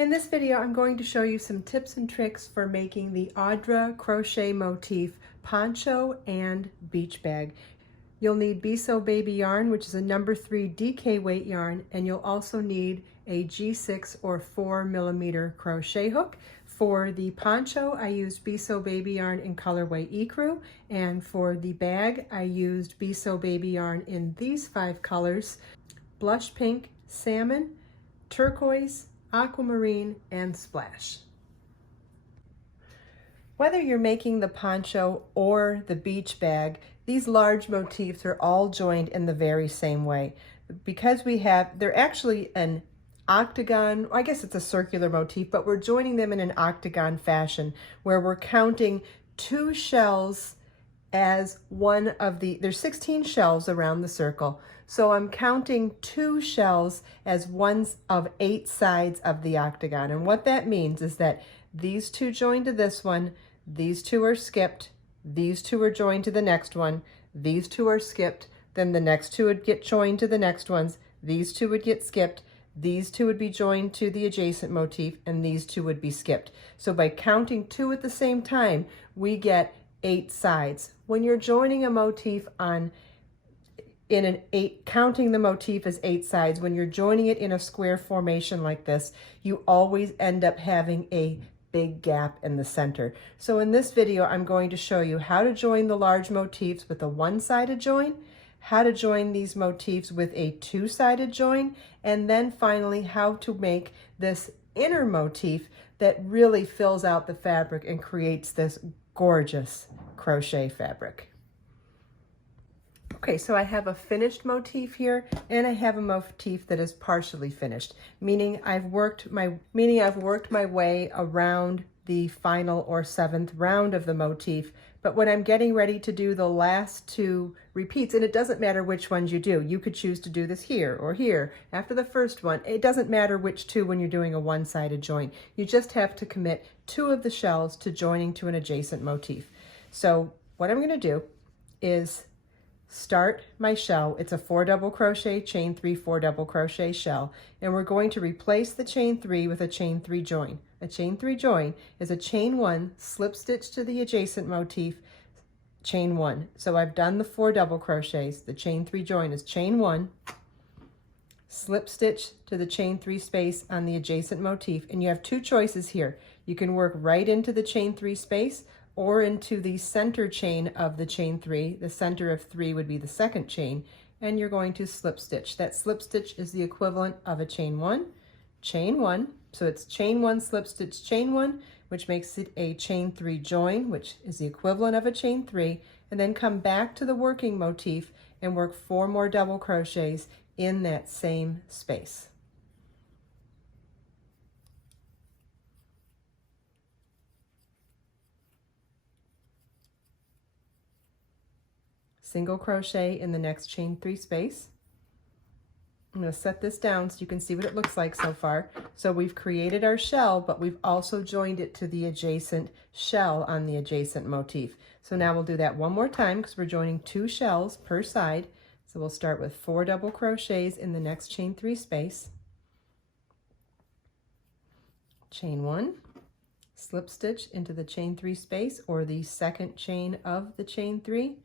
In this video, I'm going to show you some tips and tricks for making the Audra crochet motif poncho and beach bag. You'll need Biseau baby yarn, which is a number 3 DK weight yarn, and you'll also need a G6 or 4mm crochet hook. For the poncho, I used Biseau baby yarn in colorway Ecru, and for the bag, I used Biseau baby yarn in these 5 colors: blush pink, salmon, turquoise, aquamarine, and splash. Whether you're making the poncho or the beach bag, these large motifs are all joined in the very same way. Because they're actually an octagon, I guess it's a circular motif, but we're joining them in an octagon fashion where we're counting 2 shells as there's 16 shells around the circle. So I'm counting 2 shells as one of 8 sides of the octagon. And what that means is that these 2 join to this one, these 2 are skipped, these 2 are joined to the next one, these 2 are skipped, then the next 2 would get joined to the next ones, these 2 would get skipped, these 2 would be joined to the adjacent motif, and these 2 would be skipped. So by counting 2 at the same time, we get 8 sides. When you're joining a motif counting the motif as 8 sides, when you're joining it in a square formation like this, you always end up having a big gap in the center. So in this video, I'm going to show you how to join the large motifs with a one-sided join, how to join these motifs with a two-sided join, and then finally how to make this inner motif that really fills out the fabric and creates this gorgeous crochet fabric. Okay, so I have a finished motif here, and I have a motif that is partially finished, meaning I've worked my way around the final or 7th round of the motif. But when I'm getting ready to do the last 2 repeats, and it doesn't matter which ones you do, you could choose to do this here or here after the first one. It doesn't matter which 2 when you're doing a one-sided join. You just have to commit 2 of the shells to joining to an adjacent motif. So what I'm going to do is start my shell. It's a 4 double crochet, chain 3, 4 double crochet shell, and we're going to replace the chain 3 with a chain 3 join. A chain 3 join is a chain 1, slip stitch to the adjacent motif, chain 1. So I've done the 4 double crochets. The chain 3 join is chain 1, slip stitch to the chain 3 space on the adjacent motif, and you have 2 choices here. You can work right into the chain 3 space or into the center chain of the chain 3. The center of 3 would be the second chain, and you're going to slip stitch. That slip stitch is the equivalent of a chain 1, so it's chain 1, slip stitch, chain 1, which makes it a chain 3 join, which is the equivalent of a chain 3, and then come back to the working motif and work 4 more double crochets in that same space. Single crochet in the next chain 3 space. I'm going to set this down so you can see what it looks like so far. So we've created our shell, but we've also joined it to the adjacent shell on the adjacent motif. So now we'll do that one more time because we're joining 2 shells per side. So we'll start with 4 double crochets in the next chain 3 space. Chain 1, slip stitch into the chain 3 space or the second chain of the chain 3,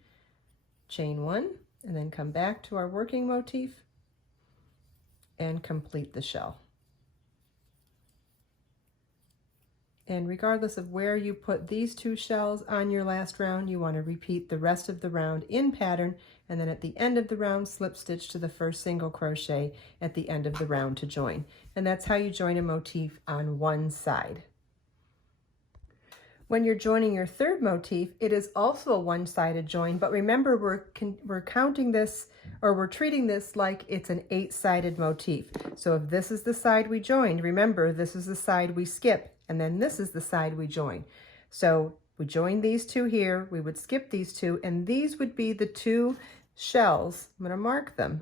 chain 1, and then come back to our working motif and complete the shell. And regardless of where you put these 2 shells on your last round, you want to repeat the rest of the round in pattern, and then at the end of the round, slip stitch to the first single crochet at the end of the round to join. And that's how you join a motif on one side. When you're joining your 3rd motif, it is also a one-sided join, but remember we're counting this, or we're treating this like it's an 8-sided motif. So if this is the side we joined, remember this is the side we skip, and then this is the side we join. So we join these 2 here, we would skip these 2, and these would be the 2 shells, I'm going to mark them,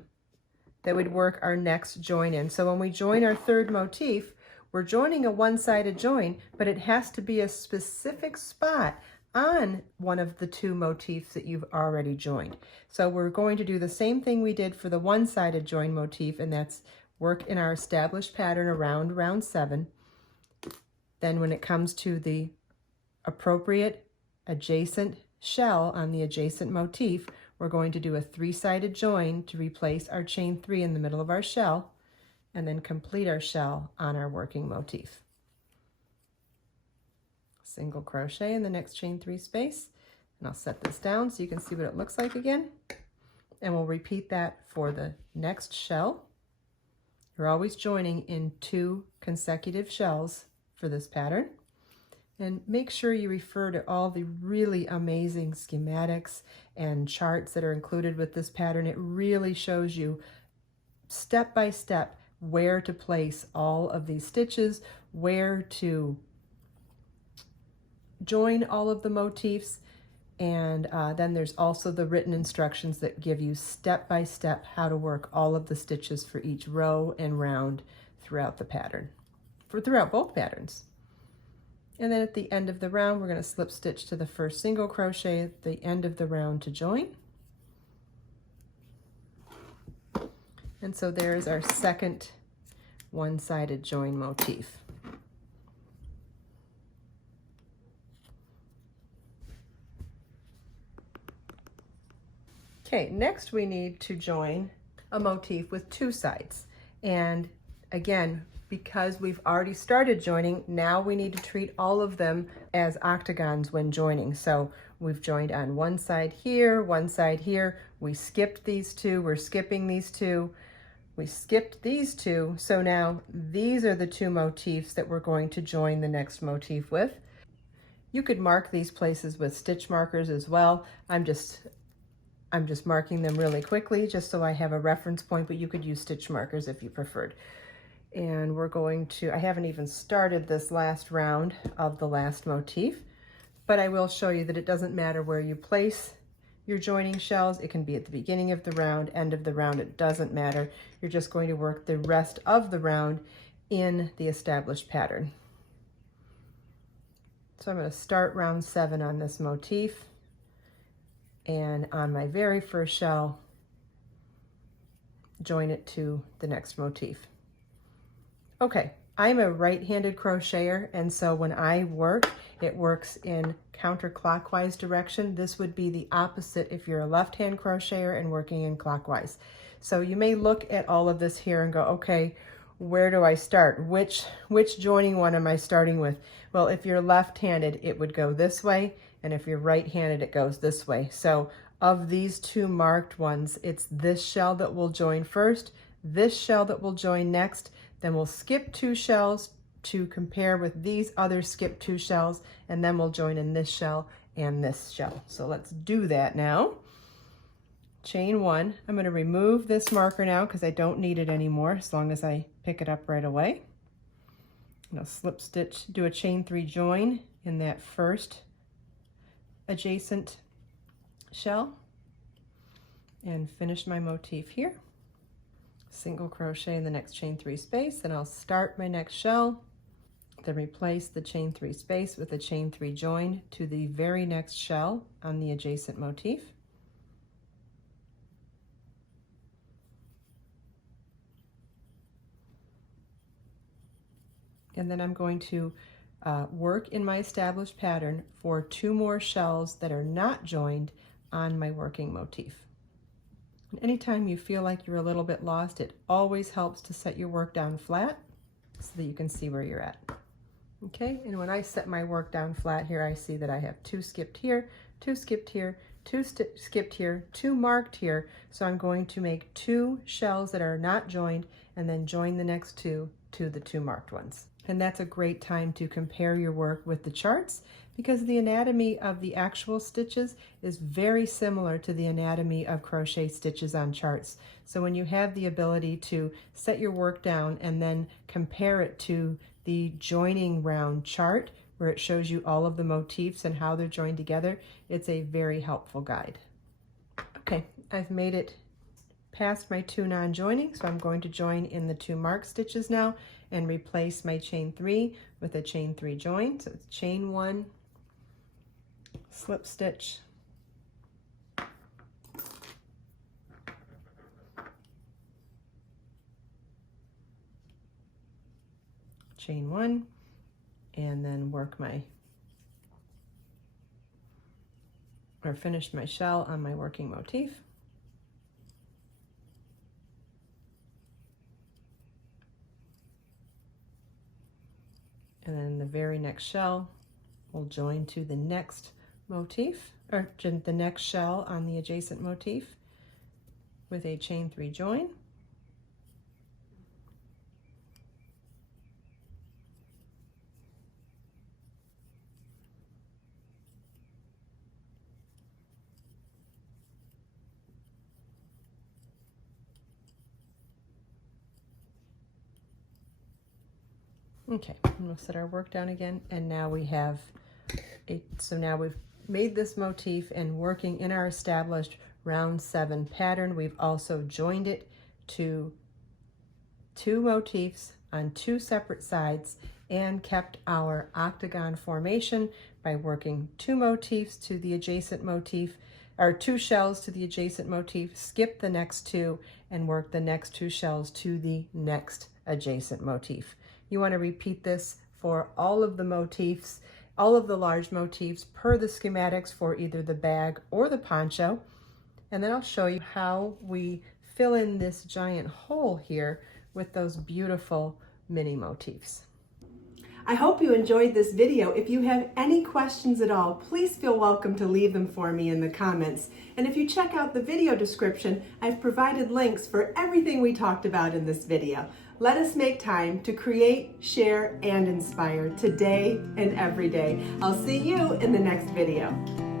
that would work our next join in. So when we join our 3rd motif, we're joining a one-sided join, but it has to be a specific spot on one of the 2 motifs that you've already joined. So we're going to do the same thing we did for the one-sided join motif, and that's work in our established pattern around round 7. Then when it comes to the appropriate adjacent shell on the adjacent motif, we're going to do a 3-sided join to replace our chain 3 in the middle of our shell, and then complete our shell on our working motif. Single crochet in the next chain 3 space, and I'll set this down so you can see what it looks like again. And we'll repeat that for the next shell. You're always joining in 2 consecutive shells for this pattern. And make sure you refer to all the really amazing schematics and charts that are included with this pattern. It really shows you step by step where to place all of these stitches, where to join all of the motifs, and then there's also the written instructions that give you step by step how to work all of the stitches for each row and round throughout the pattern, throughout both patterns. And then at the end of the round, we're going to slip stitch to the first single crochet at the end of the round to join. And so there's our second one-sided join motif. Okay, next we need to join a motif with 2 sides. And again, because we've already started joining, now we need to treat all of them as octagons when joining. So we've joined on one side here, one side here. We skipped these 2, we're skipping these 2. We skipped these 2, so now these are the 2 motifs that we're going to join the next motif with. You could mark these places with stitch markers as well. I'm just marking them really quickly just so I have a reference point, but you could use stitch markers if you preferred. And we're going to, I haven't even started this last round of the last motif, but I will show you that it doesn't matter where you place your joining shells. It can be at the beginning of the round, end of the round, it doesn't matter. You're just going to work the rest of the round in the established pattern. So I'm going to start round 7 on this motif, and on my very first shell, join it to the next motif. Okay, I'm a right-handed crocheter, and so when I work, it works in counterclockwise direction. This would be the opposite if you're a left-hand crocheter and working in clockwise. So you may look at all of this here and go, okay, where do I start? Which joining one am I starting with? Well, if you're left-handed, it would go this way, and if you're right-handed, it goes this way. So of these 2 marked ones, it's this shell that will join first, this shell that will join next, then we'll skip 2 shells to compare with these other skip 2 shells, and then we'll join in this shell and this shell. So let's do that now. Chain 1. I'm going to remove this marker now because I don't need it anymore as long as I pick it up right away. And I'll slip stitch, do a chain 3 join in that first adjacent shell and finish my motif here. Single crochet in the next chain 3 space, and I'll start my next shell, then replace the chain 3 space with a chain 3 join to the very next shell on the adjacent motif. And then I'm going to work in my established pattern for 2 more shells that are not joined on my working motif. And anytime you feel like you're a little bit lost, it always helps to set your work down flat so that you can see where you're at. Okay, and when I set my work down flat here, I see that I have 2 skipped here, 2 skipped here, 2 skipped here, 2 marked here. So I'm going to make 2 shells that are not joined and then join the next 2 to the 2 marked ones. And that's a great time to compare your work with the charts because the anatomy of the actual stitches is very similar to the anatomy of crochet stitches on charts. So when you have the ability to set your work down and then compare it to the joining round chart where it shows you all of the motifs and how they're joined together, it's a very helpful guide. Okay, I've made it past my 2 non-joining, so I'm going to join in the 2 marked stitches now and replace my chain 3 with a chain 3 join. So it's chain 1, slip stitch, chain 1, and then work finish my shell on my working motif. And then the very next shell will join to the next motif, or the next shell on the adjacent motif with a chain 3 join. Okay, and we'll set our work down again, and now we have so now we've made this motif, and working in our established round 7 pattern, we've also joined it to 2 motifs on 2 separate sides and kept our octagon formation by working 2 motifs to the adjacent motif, or 2 shells to the adjacent motif, skip the next 2, and work the next 2 shells to the next adjacent motif. You want to repeat this for all of the motifs, all of the large motifs per the schematics for either the bag or the poncho. And then I'll show you how we fill in this giant hole here with those beautiful mini motifs. I hope you enjoyed this video. If you have any questions at all, please feel welcome to leave them for me in the comments. And if you check out the video description, I've provided links for everything we talked about in this video. Let us make time to create, share, and inspire today and every day. I'll see you in the next video.